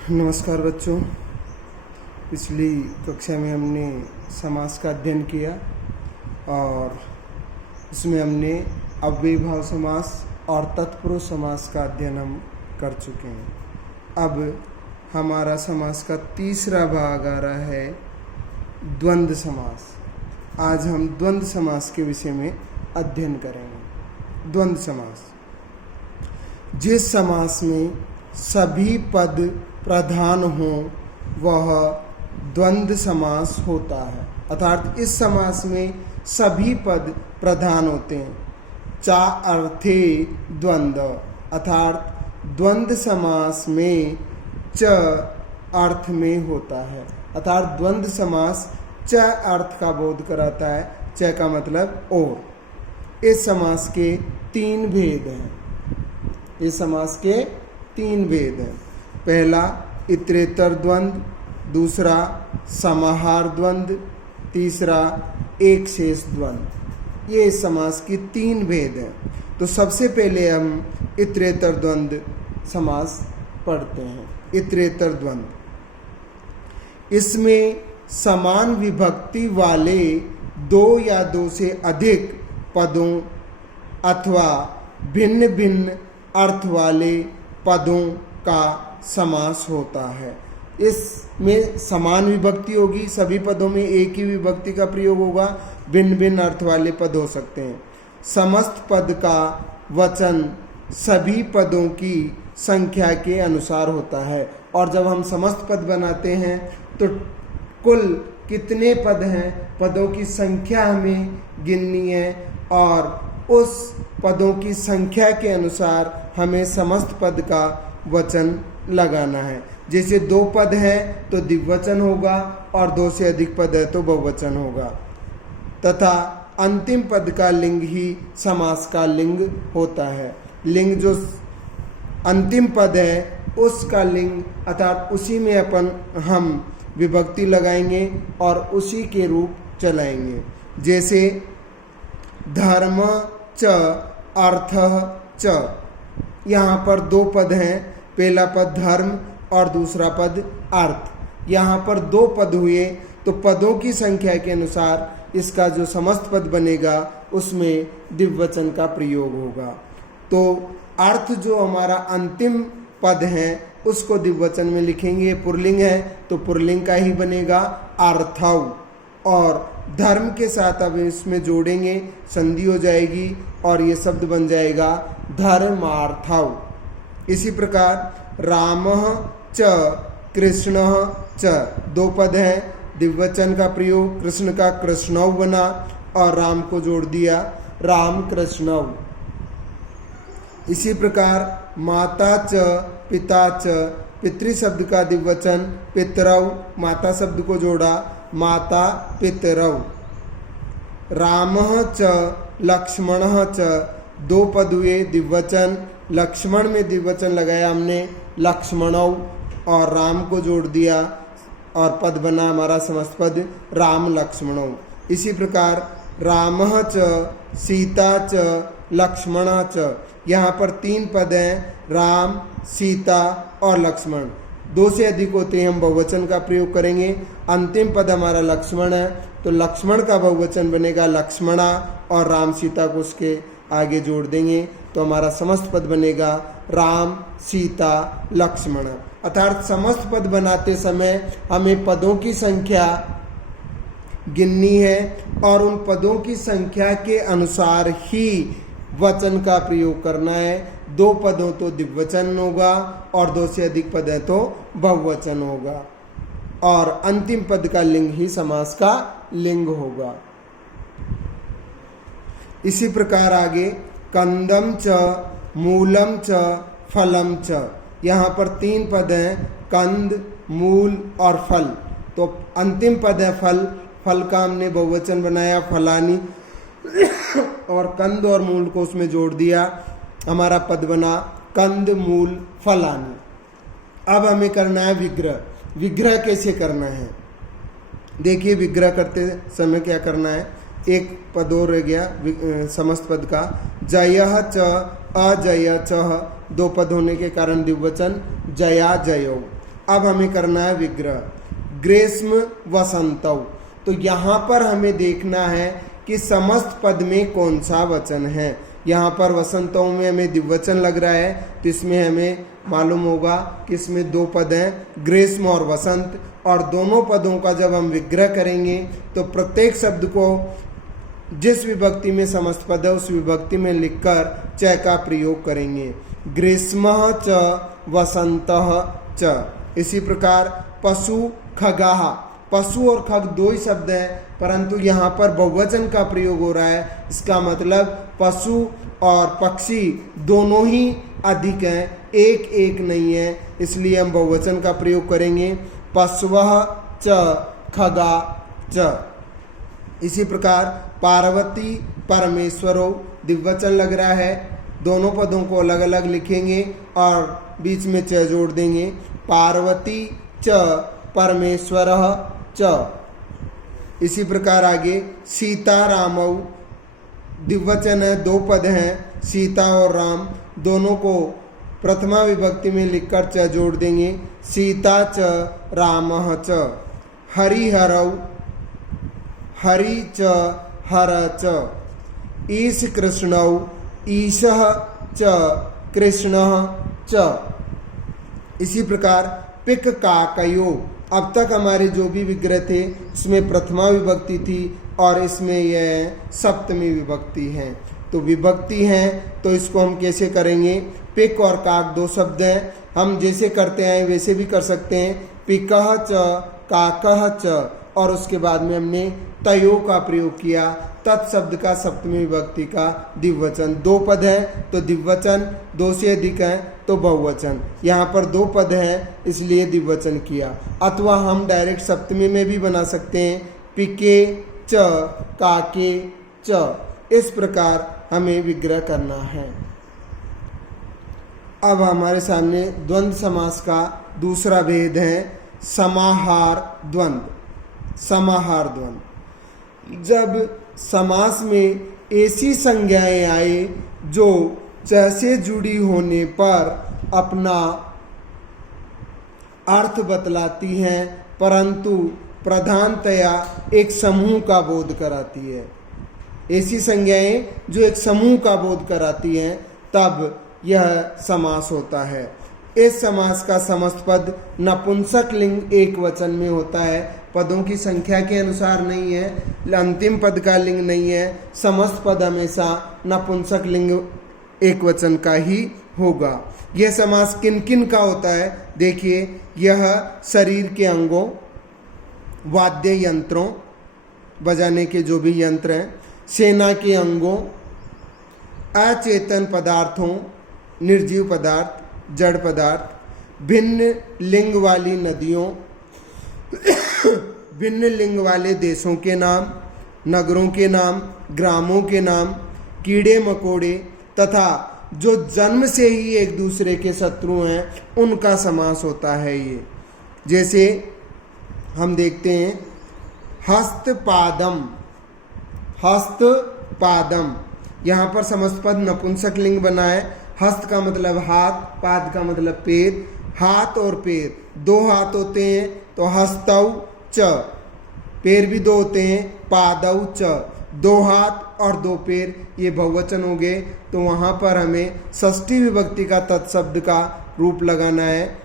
नमस्कार बच्चों। पिछली कक्षा में हमने समास का अध्ययन किया और इसमें हमने अव्ययीभाव समास और तत्पुरुष समास का अध्ययन हम कर चुके हैं। अब हमारा समास का तीसरा भाग आ रहा है द्वंद्व समास। आज हम द्वंद्व समास के विषय में अध्ययन करेंगे। द्वंद्व समास जिस समास में सभी पद प्रधान हो वह द्वंद्व समास होता है। अर्थात इस समास में सभी पद प्रधान होते हैं। चा अर्थे द्वंद्व, अर्थात द्वंद्व समास में च अर्थ में होता है। अर्थात द्वंद्व समास च अर्थ का बोध कराता है। च का मतलब और। इस समास के तीन भेद हैं। इस समास के तीन भेद हैं। पहला इतरेतर द्वंद्व, दूसरा समाहार द्वंद्व, तीसरा एक शेष द्वंद्व। ये इस समास की तीन भेद हैं। तो सबसे पहले हम इतरेतर द्वंद्व समास पढ़ते हैं। इतरेतर द्वंद्व, इसमें समान विभक्ति वाले दो या दो से अधिक पदों अथवा भिन्न भिन्न अर्थ वाले पदों का समास होता है। इसमें समान विभक्ति होगी, सभी पदों में एक ही विभक्ति का प्रयोग होगा, भिन्न भिन्न अर्थ वाले पद हो सकते हैं। समस्त पद का वचन सभी पदों की संख्या के अनुसार होता है। और जब हम समस्त पद बनाते हैं तो कुल कितने पद हैं, पदों की संख्या हमें गिननी है और उस पदों की संख्या के अनुसार हमें समस्त पद का वचन लगाना है। जैसे दो पद हैं तो द्विवचन होगा और दो से अधिक पद है तो बहुवचन होगा। तथा अंतिम पद का लिंग ही समास का लिंग होता है। लिंग जो अंतिम पद है उसका लिंग, अर्थात उसी में हम विभक्ति लगाएंगे और उसी के रूप चलाएंगे। जैसे धर्म च अर्थ च, यहाँ पर दो पद हैं, पहला पद धर्म और दूसरा पद अर्थ। यहाँ पर दो पद हुए तो पदों की संख्या के अनुसार इसका जो समस्त पद बनेगा उसमें द्विवचन का प्रयोग होगा। तो अर्थ जो हमारा अंतिम पद है उसको द्विवचन में लिखेंगे। पुल्लिंग है तो पुल्लिंग का ही बनेगा अर्थव। और धर्म के साथ अब इसमें जोड़ेंगे, संधि हो जाएगी और ये शब्द बन जाएगा धर्मार्थव। इसी प्रकार रामः च कृष्णः च, दो पद हैं, द्विवचन का प्रयोग, कृष्ण का कृष्णव बना और राम को जोड़ दिया राम कृष्णव। इसी प्रकार माता च पिता च, पितृ शब्द का द्विवचन पितरव, माता शब्द को जोड़ा माता पितरव। रामः च लक्ष्मणः च, दो पद हुए द्विवचन, लक्ष्मण में द्विवचन लगाया हमने लक्ष्मणव और राम को जोड़ दिया और पद बना हमारा समस्त पद राम लक्ष्मणव। इसी प्रकार रामः च सीता च लक्ष्मणः च, यहाँ पर तीन पद हैं, राम सीता और लक्ष्मण। दो से अधिक होते हैं हम बहुवचन का प्रयोग करेंगे। अंतिम पद हमारा लक्ष्मण है तो लक्ष्मण का बहुवचन बनेगा लक्ष्मणा और राम सीता को उसके आगे जोड़ देंगे तो हमारा समस्त पद बनेगा राम सीता लक्ष्मण। अर्थात समस्त पद बनाते समय हमें पदों की संख्या गिननी है और उन पदों की संख्या के अनुसार ही वचन का प्रयोग करना है। दो पद हो तो द्विवचन होगा और दो से अधिक पद है तो बहुवचन होगा और अंतिम पद का लिंग ही समास का लिंग होगा। इसी प्रकार आगे कंदम च मूलम च फलम च, यहाँ पर तीन पद हैं, कंद मूल और फल। तो अंतिम पद है फल, फल का हमने बहुवचन बनाया फलानी और कंद और मूल को उसमें जोड़ दिया, हमारा पद बना कंद मूल फलानी। अब हमें करना है विग्रह। विग्रह कैसे करना है, देखिए विग्रह करते समय क्या करना है। एक पद और रह गया समस्त पद का, जयः च अजय चह, दो पद होने के कारण द्विवचन जया जयो। अब हमें करना है विग्रह। ग्रीष्म वसंतौ, तो यहाँ पर हमें देखना है कि समस्त पद में कौन सा वचन है। यहाँ पर वसंतों में हमें द्विवचन लग रहा है, तो इसमें हमें मालूम होगा कि इसमें दो पद हैं, ग्रीष्म और वसंत, और दोनों पदों का जब हम विग्रह करेंगे तो प्रत्येक शब्द को जिस विभक्ति में समस्त पद है उस विभक्ति में लिखकर च का प्रयोग करेंगे। ग्रीष्मः च वसंतः च। इसी प्रकार पशु खगाः, पशु और खग दो ही शब्द हैं, परंतु यहाँ पर बहुवचन का प्रयोग हो रहा है। इसका मतलब पशु और पक्षी दोनों ही अधिक हैं, एक एक नहीं है, इसलिए हम बहुवचन का प्रयोग करेंगे। पशवः च खगा च। इसी प्रकार पार्वती परमेश्वरो, द्विवचन लग रहा है, दोनों पदों को अलग अलग लिखेंगे और बीच में च जोड़ देंगे। पार्वती च परमेश्वरः च। इसी प्रकार आगे सीतारामौ, द्विवचन है, दो पद हैं, सीता और राम, दोनों को प्रथमा विभक्ति में लिखकर च जोड़ देंगे। सीता च रामः च। हरिहरौ, हरि च हर च। ईश कृष्णौ, ईशः च कृष्णः च। इसी प्रकार पिक काकयो, अब तक हमारे जो भी विग्रह थे उसमें प्रथमा विभक्ति थी और इसमें यह सप्तमी विभक्ति है। तो विभक्ति है तो इसको हम कैसे करेंगे। पिक और काक दो शब्द हैं, हम जैसे करते हैं वैसे भी कर सकते हैं। पिकः च काकः च, और उसके बाद में हमने तयो का प्रयोग किया, तत्शब्द का सप्तमी विभक्ति का द्विवचन। दो पद है तो द्विवचन, दो से अधिक है तो बहुवचन। यहाँ पर दो पद हैं इसलिए द्विवचन किया, अथवा हम डायरेक्ट सप्तमी में भी बना सकते हैं। पिके च काके च। इस प्रकार हमें विग्रह करना है। अब हमारे सामने द्वंद्व समास का दूसरा भेद है समाहार द्वंद्व। समाहार द्वंद्व, जब समास में ऐसी संज्ञाएं आए जो च से जुड़ी होने पर अपना अर्थ बतलाती हैं परंतु प्रधानतया एक समूह का बोध कराती है। ऐसी संज्ञाएं जो एक समूह का बोध कराती हैं तब यह समास होता है। इस समास का समस्त पद नपुंसक लिंग एक वचन में होता है, पदों की संख्या के अनुसार नहीं है, अंतिम पद का लिंग नहीं है। समस्त पद हमेशा नपुंसक लिंग एक वचन का ही होगा। यह समास किन किन का होता है देखिए, यह शरीर के अंगों, वाद्य यंत्रों, बजाने के जो भी यंत्र हैं, सेना के अंगों, अचेतन पदार्थों, निर्जीव पदार्थ, जड़ पदार्थ, भिन्न लिंग वाली नदियों, भिन्न लिंग वाले देशों के नाम, नगरों के नाम, ग्रामों के नाम, कीड़े मकोड़े तथा जो जन्म से ही एक दूसरे के शत्रु हैं उनका समास होता है ये। जैसे हम देखते हैं हस्तपादम, हस्तपादम, यहाँ पर समस्त पद नपुंसक लिंग बना है। हस्त का मतलब हाथ, पाद का मतलब पैर, हाथ और पैर दो हाथ होते हैं तो हस्तौ च, पैर भी दो होते हैं पादौ च, दो हाथ और दो पैर, ये बहुवचन हो गए। तो वहाँ पर हमें षष्ठी विभक्ति का तत्शब्द का रूप लगाना है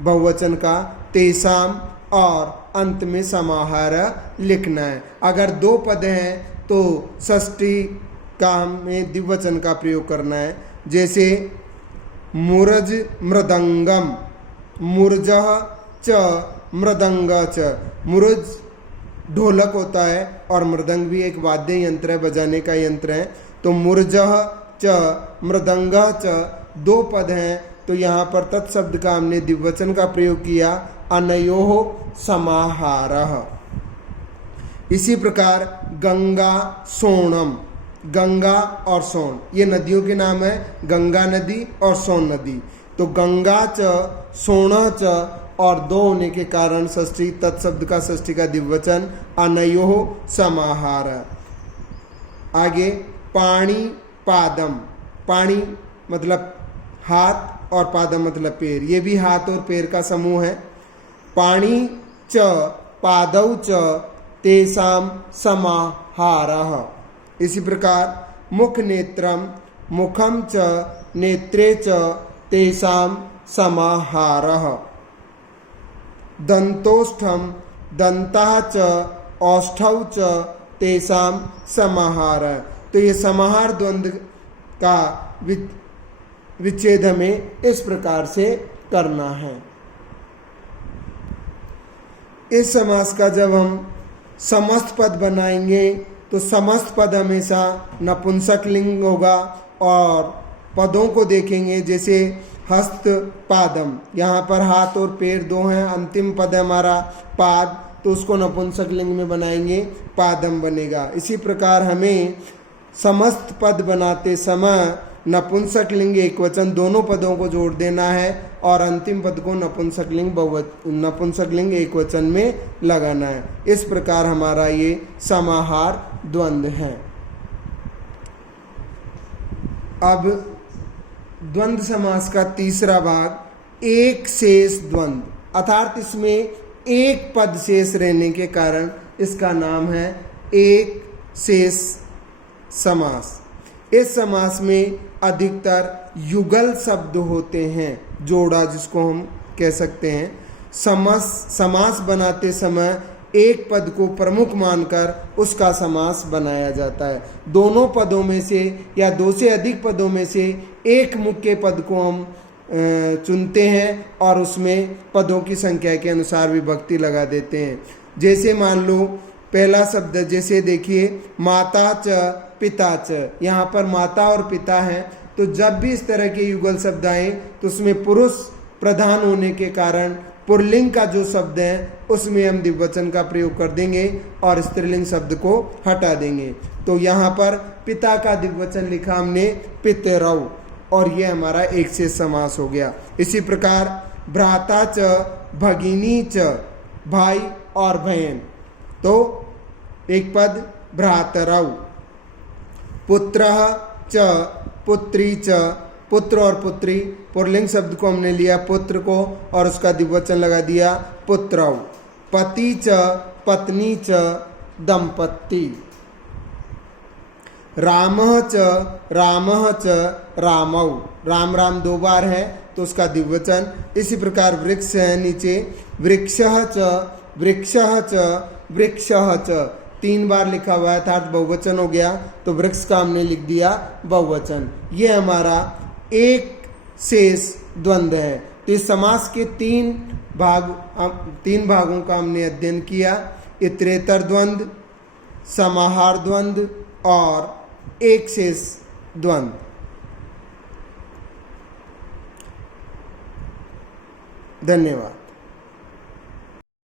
बहुवचन का, तेसाम, और अंत में समाहार लिखना है। अगर दो पद हैं तो षष्ठी का हमें द्विवचन का प्रयोग करना है। जैसे मुरज मृदंगम, मुरजः च मृदंग च। मुरज ढोलक होता है और मृदंग भी एक वाद्य यंत्र है, बजाने का यंत्र है। तो मुरजः च मृदंगः च दो पद हैं तो यहाँ पर तत्शब्द का हमने द्विवचन का प्रयोग किया, अनयोः समाहारः। इसी प्रकार गंगा सोणम, गंगा और सोन ये नदियों के नाम है, गंगा नदी और सोन नदी। तो गंगा च सोणः च और दो होने के कारण षष्ठी, तत्शब्द का षष्ठी का द्विवचन, अनयोः समाहार। आगे पाणी पादम, पाणी मतलब हाथ और पादम मतलब पैर, ये भी हाथ और पैर का समूह है। पाणी च पादौ च तेषां समाहारः। इसी प्रकार मुख नेत्रम मुखम च नेत्रे च तेषां समाहारः। दंतोष्ठम दंतः च औष्ठौ च तेषां समाहारः। तो ये समाहार द्वंद्व का विच्छेद हमें इस प्रकार से करना है। इस समास का जब हम समस्त पद बनाएंगे तो समस्त पद हमेशा नपुंसक लिंग होगा, और पदों को देखेंगे जैसे हस्त पादम, यहाँ पर हाथ और पैर दो हैं, अंतिम पद है हमारा पाद, तो उसको नपुंसक लिंग में बनाएंगे, पादम बनेगा। इसी प्रकार हमें समस्त पद बनाते समय नपुंसक लिंग एक वचन दोनों पदों को जोड़ देना है, और अंतिम पद को नपुंसक लिंग एक वचन में लगाना है। इस प्रकार हमारा ये समाहार द्वंद्व है। अब द्वंद्व समास का तीसरा भाग एक शेष द्वंद्व, अर्थात इसमें एक पद शेष रहने के कारण इसका नाम है एक शेष समास। इस समास में अधिकतर युगल शब्द होते हैं, जोड़ा जिसको हम कह सकते हैं। समास बनाते समय एक पद को प्रमुख मानकर उसका समास बनाया जाता है। दोनों पदों में से या दो से अधिक पदों में से एक मुख्य पद को हम चुनते हैं और उसमें पदों की संख्या के अनुसार विभक्ति लगा देते हैं। जैसे मान लो पहला शब्द, जैसे देखिए माता च पिता च, यहाँ पर माता और पिता है, तो जब भी इस तरह के युगल शब्द आए तो उसमें पुरुष प्रधान होने के कारण पुल्लिंग का जो शब्द है उसमें हम द्विवचन का प्रयोग कर देंगे और स्त्रीलिंग शब्द को हटा देंगे। तो यहाँ पर पिता का द्विवचन लिखा हमने पितरौ, और ये हमारा एक से समास हो गया। इसी प्रकार भ्राता च भगिनी च, भाई और बहन, तो एक पद भ्रातरौ। पुत्रः च पुत्री च, पुत्र और पुत्री, पुल्लिंग शब्द को हमने लिया पुत्र को और उसका द्विवचन लगा दिया पुत्रौ। पति च पत्नी च दंपत्ति। रामः च रामौ, राम राम दो बार है तो उसका द्विवचन। इसी प्रकार वृक्ष है नीचे, वृक्षः च वृक्षः च, तीन बार लिखा हुआ है अर्थात बहुवचन हो गया, तो वृक्ष का हमने लिख दिया बहुवचन। ये हमारा एक शेष द्वंद्व है। तो इस समास के तीन भागों का हमने अध्ययन किया, इतरेतर द्वंद्व, समाहार द्वंद्व और एक शेष द्वंद्व। धन्यवाद।